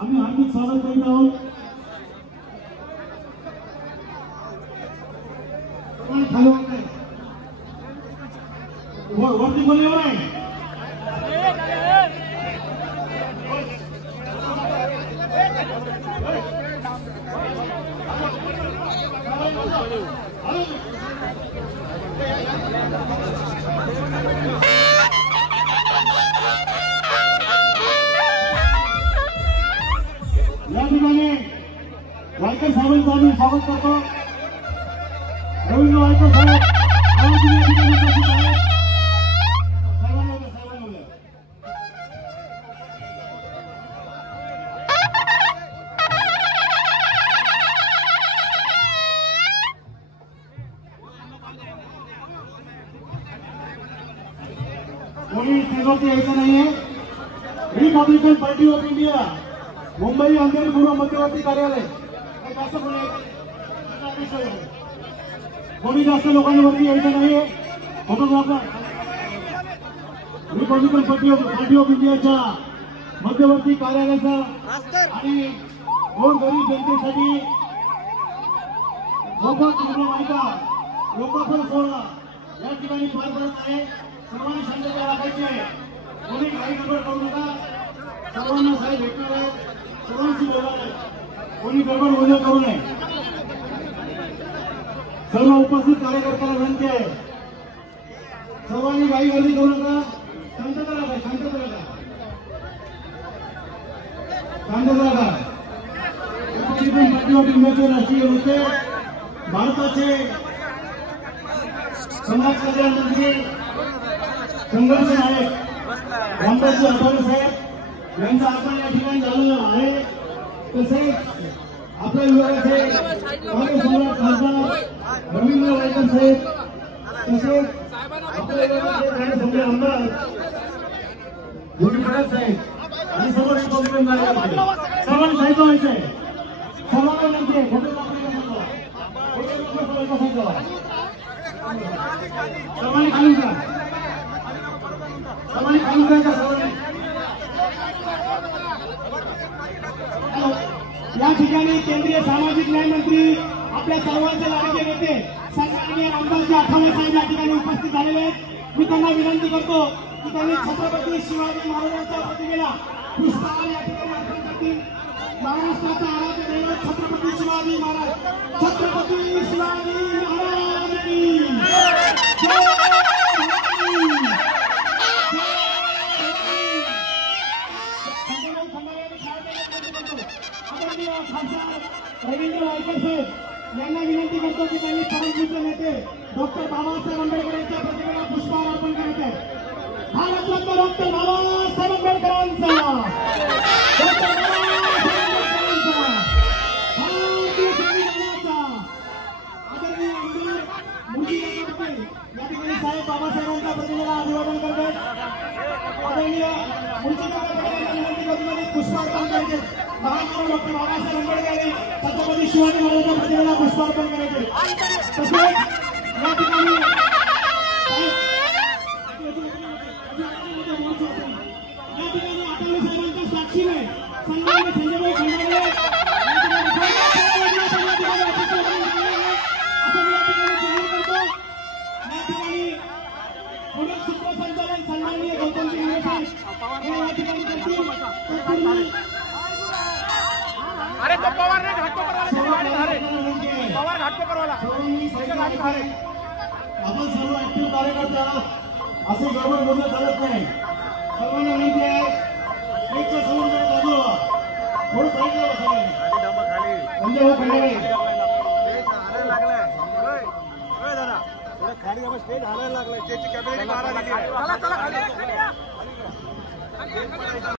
आम्ही हार्दिक स्वागत करीत आहोत। वरती कोणी येऊ नये। या ठिकाणी वायकर साहेबांचं आम्ही स्वागत करतो। रवींद्र वायकर साहेब आवाज या ठिकाणी उपस्थित आहेत। कोणी स्टेजवरती यायचं नाहीये। Republican party of India Mumbai Andheri पूर्व मध्यवर्ती कार्यालय कोणी जास्त लोकांवरती यायचं नाहीये। फोटोग्राफर रिपब्लिकन पार्टी ऑफ इंडियाच्या मध्यवर्ती कार्यालयाचा आणि गोरगरीब जनतेसाठी मोफत रुग्णवाहिका लोकार्पण सोहळा या ठिकाणी पार पडत आहे। सर्वांनी शांतता राखायची आहे। कोणी काही गडबड करू नका। सर्वांना साहेब भेटणार आहे, सर्वांशी बोलणार आहे। कोणी गडबड गोंधळ करू नये। सर्व उपस्थित कार्यकर्त्यांना विनंती आहे, सर्वांनी काही गर्दी करू नका। शांतता राखा, शांतता राखा, शांतता राखा। रिपब्लिकन पार्टी ऑफ इंडियाचे राष्ट्रीय नेते भारताचे समाज कल्याण मंत्री संघर्ष नायक रामदासजी आठवले साहेब यांचं आपण या ठिकाणी झालेलं आहे। तसेच आपल्या विभागाचे काँग्रेस सम्राट खासदार रवींद्र वायकर साहेब, तसेच आपल्या विभागाचे सगळे आमदार गुरुप्रसाद साहेब आणि सर्व रिपब्लिकन कार्यकर्ते सर्वांनी साहित्य व्हायचं आहे। सर्वांना विनंती आहे, सर्वांनी खाली जा, सर्वांनी खाली जायचं। सर्वांनी या ठिकाणी केंद्रीय सामाजिक न्याय मंत्री आपल्या सर्वांचे लाडके नेते सन्माननीय रामदासजी आठवले साहेब या ठिकाणी उपस्थित झालेले आहेत। मी त्यांना विनंती करतो की त्यांनी छत्रपती शिवाजी महाराजांच्या प्रतिमेला पुष्पहार या ठिकाणी अर्पण करतील। महाराष्ट्राचा आराध्य दैवत छत्रपती शिवाजी महाराज, छत्रपती शिवाजी महाराज की जय। रवींद्र वायकर साहेब यांना विनंती करतो की त्यांनी परमपूज्य नेते डॉक्टर बाबासाहेब आंबेडकर यांच्या प्रतिमेला पुष्पहार अर्पण करायचे आहे। भारतरत्न डॉक्टर बाबासाहेब आंबेडकरांचा, डॉक्टर बाबासाहेब आंबेडकरांचा, भारतीय संविधानाचा आदरणीय आमदार मुरलीधर पटेल या ठिकाणी साहेब बाबासाहेबांच्या प्रतिमेला अभिवादन करतात। आदरणीय मुरलीधर पटेल यांना विनंती करतो पुष्पहार अर्पण करायचे। महात्मा डॉक्टर बाबासाहेब आंबेडकर यांनी छत्रपती शिवाजी महाराजांच्या प्रतिमेला पुष्पार्पण करायचे। तसेच या ठिकाणी आठवले साहेबांच्या साक्षीने सन्माननीय संजयभाई खंडागळे पुढील सूत्रसंचालन सन्माननीय गौतमजी मुंडे साहेब या ठिकाणी करतील। अरे तो पवार ने घाटकोपर वाला पवार घाटकोपर वाला आपण सर्व ऍक्टिव्ह कार्यकर्ते आहात, असे गडबड बोलणं चालत नाही। सर्वांना विनंती आहे, एकच्या समोर बाजू थोडं साईडला बसा। स्टेज हालायला लागलाय, स्टेजची कॅमेरा